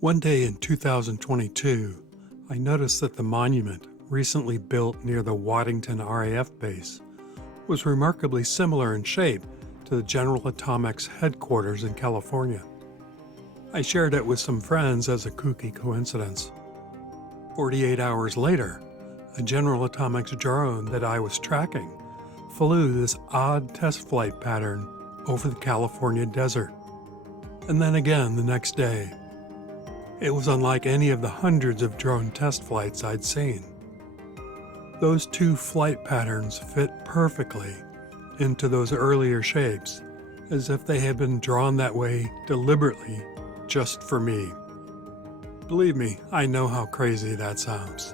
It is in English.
One day in 2022, I noticed that the monument recently built near the Waddington RAF base was remarkably similar in shape to the General Atomics headquarters in California. I shared it with some friends as a kooky coincidence. 48 hours later, a General Atomics drone that I was tracking flew this odd test flight pattern over the California desert. And then again the next day. It was unlike any of the hundreds of drone test flights I'd seen. Those two flight patterns fit perfectly into those earlier shapes, as if they had been drawn that way deliberately just for me. Believe me, I know how crazy that sounds.